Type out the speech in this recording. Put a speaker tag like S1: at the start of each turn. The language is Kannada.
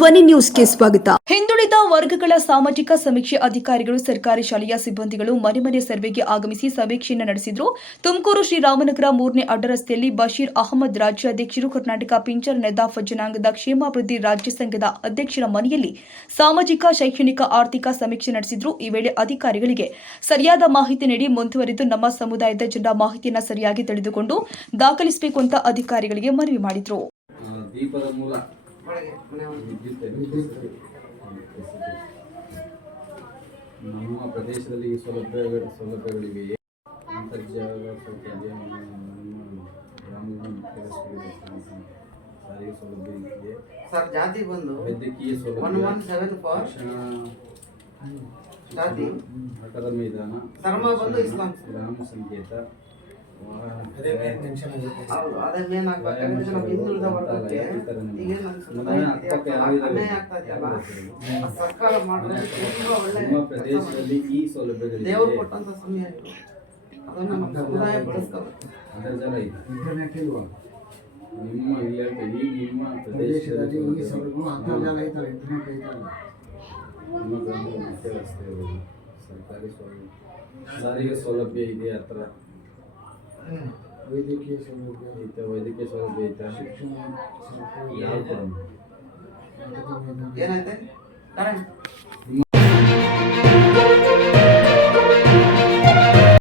S1: ಧ್ವನಿ ನ್ಯೂಸ್ಗೆ ಸ್ವಾಗತ. ಹಿಂದುಳಿದ ವರ್ಗಗಳ ಸಾಮಾಜಿಕ ಸಮೀಕ್ಷೆ ಅಧಿಕಾರಿಗಳು ಸರ್ಕಾರಿ ಶಾಲೆಯ ಸಿಬ್ಬಂದಿಗಳು ಮನೆ ಮನೆ ಸರ್ವೆಗೆ ಆಗಮಿಸಿ ಸಮೀಕ್ಷೆಯನ್ನು ನಡೆಸಿದರು. ತುಮಕೂರು ಶ್ರೀರಾಮನಗರ 3ನೇ ಅಡ್ಡರಸ್ತೆಯಲ್ಲಿ ಬಶೀರ್ ಅಹಮದ್ ರಾಜ್ಯಾಧ್ಯಕ್ಷರು, ಕರ್ನಾಟಕ ಪಿಂಚರ್ ನೆದಾಫ್ ಜನಾಂಗದ ಕ್ಷೇಮಾಭಿವೃದ್ಧಿ ರಾಜ್ಯ ಸಂಘದ ಅಧ್ಯಕ್ಷರ ಮನೆಯಲ್ಲಿ ಸಾಮಾಜಿಕ, ಶೈಕ್ಷಣಿಕ, ಆರ್ಥಿಕ ಸಮೀಕ್ಷೆ ನಡೆಸಿದರು. ಈ ವೇಳೆ ಅಧಿಕಾರಿಗಳಿಗೆ ಸರಿಯಾದ ಮಾಹಿತಿ ನೀಡಿ ಮುಂದುವರಿದು ನಮ್ಮ ಸಮುದಾಯದ ಜನರ ಮಾಹಿತಿಯನ್ನು ಸರಿಯಾಗಿ ತಿಳಿದುಕೊಂಡು ದಾಖಲಿಸಬೇಕು ಅಂತ ಅಧಿಕಾರಿಗಳಿಗೆ ಮನವಿ ಮಾಡಿದರು.
S2: ದೀಪದ ಮೂಲ ನಮ್ಮ ಪ್ರದೇಶದಲ್ಲಿ ಈ ಸೌಲಭ್ಯಗಳಿವೆಯೇ? ಅಂತರ್ಜಾಲ ಸೌಕರ್ಯ, ಗ್ರಾಮೀಣ ಸಾರಿಗೆ ಸೌಲಭ್ಯ ಇದೆ
S3: ಸರ್. ಜಾತಿ ಬಂದು
S2: ವೈದ್ಯಕೀಯ ಸೌಲಭ್ಯ,
S3: ಜಾತಿ
S2: ಆಟದ ಮೈದಾನ,
S3: ಧರ್ಮ ಬಂದು ಇಸ್ಲಾಂ,
S2: ಗ್ರಾಮ ಸಂಕೇತ,
S3: ಅದೇ ಮೇನ್ ಹಿಂದುಳಿದ ವರ್ಗಕ್ಕೆ ಸರ್ಕಾರ
S2: ನಮ್ಮ ಪ್ರದೇಶದಲ್ಲಿ ಈ ಸೌಲಭ್ಯಗಳಿವೆ.
S3: ದೇವರು ಕೊಟ್ಟಂತ ಸಮಯ ಅದನ್ನ ನಮ್ಮ ಸಮುದಾಯ ಬಳಸ್ತಾರೆ.
S2: ಅಂತರ್ಜಾಲ ಇದೆ. ನಿಮ್ಮ ನಿಮ್ಮ ಪ್ರದೇಶದಲ್ಲಿ
S4: ಅಂತರ್ಜಾಲ ಐತಲ್ಲ, ಇಂಟರ್ನೆಟ್ ಐತಲ್ಲ.
S2: ನಿಮ್ಮ ಗ್ರಾಮದ ಮುಖ್ಯ ರಸ್ತೆಗಳು, ಸರ್ಕಾರಿ ಸೌಲಭ್ಯ, ಸಾರಿಗೆ ಸೌಲಭ್ಯ ಇದೆ. ಆ ಥರ
S4: ವೈದ್ಯಕೀಯ ಸೌಲಭ್ಯ
S2: ಐತೆ, ವೈದ್ಯಕೀಯ ಸೌಲಭ್ಯ ಐತೆ,
S4: ಶಿಕ್ಷಣ
S2: ಯಾವ
S3: ಏನೈತೆ ಕರೆಂಟ್